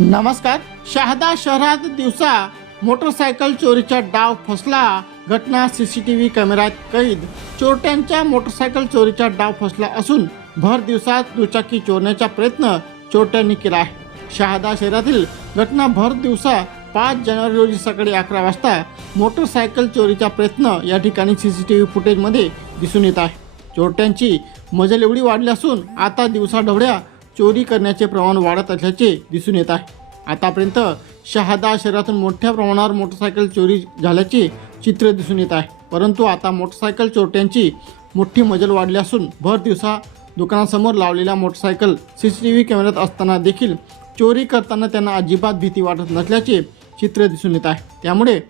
नमस्कार. शहादा शहरात दिवसा मोटरसायकल चोरीचा डाव फसला. घटना सीसीटीव्ही कॅमेऱ्यात कैद. चोरट्यांच्या मोटरसायकल चोरीचा डाव फसला असून भर दिवसात दुचाकी चोरण्याचा प्रयत्न चोरट्यांनी केला आहे. शहादा शहरातील घटना भर दिवसा पाच जानेवारी रोजी सकाळी अकरा वाजता मोटरसायकल चोरीचा प्रयत्न या ठिकाणी सीसीटीव्ही फुटेजमध्ये दिसून येत आहे. चोरट्यांची मजल एवढी वाढली असून आता दिवसा ढवळ्या चोरी करण्याचे प्रमाण वाढत असल्याचे दिसून येत आहे. आतापर्यंत शहादा शहरातून मोठ्या प्रमाणावर मोटरसायकल चोरी झाल्याचे चित्र दिसून येत आहे. परंतु आता मोटरसायकल चोरट्यांची मोठी मजल वाढली असून भर दिवसा दुकानासमोर लावलेल्या motorcycle C C T V कॅमेऱ्यात असताना देखील चोरी करताना त्यांना अजिबात भीती वाटत नसल्याचे चित्र दिसून येत आहे. त्यामुळे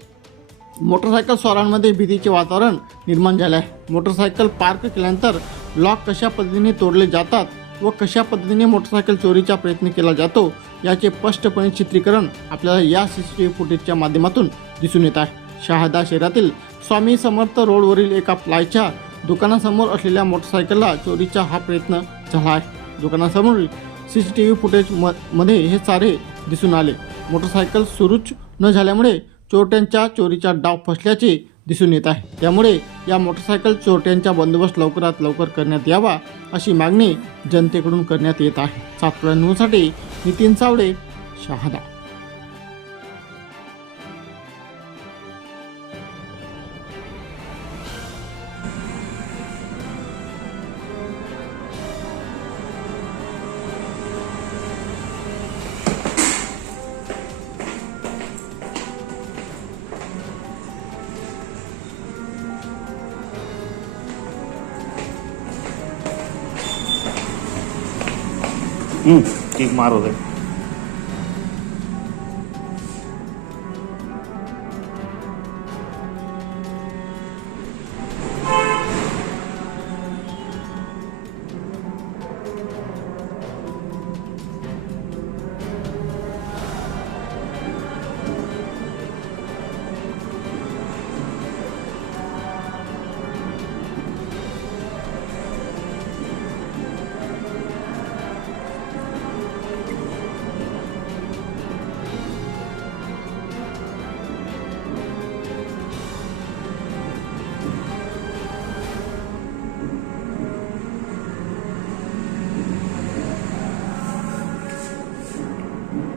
मोटरसायकल स्वारांमध्ये भीतीचे वातावरण निर्माण झाले आहे. मोटरसायकल पार्क केल्यानंतर लॉक कशा पद्धतीने तोडले जातात व कशा पद्धतीने मोटरसायकल चोरीचा प्रयत्न केला जातो याचे स्पष्टपणे चित्रीकरण आपल्याला या सी सी टी व्ही फुटेजच्या माध्यमातून दिसून येत आहे. शहादा शहरातील स्वामी समर्थ रोडवरील एका प्लायच्या दुकानासमोर असलेल्या मोटरसायकलला चोरीचा हा प्रयत्न झाला आहे. दुकानासमोर C C T V footage म मध्ये हे सारे दिसून आले. मोटरसायकल सुरूच न झाल्यामुळे चोरट्यांच्या चोरीचा डाव फसल्याचे दिसून येत आहे. त्यामुळे या मोटरसायकल चोरट्यांचा बंदोबस्त लवकरात लवकर करण्यात यावा अशी मागणी जनतेकडून करण्यात येत आहे. सातपुरा न्यूजसाठी नितीन सावडे शहादा. Mm, qué.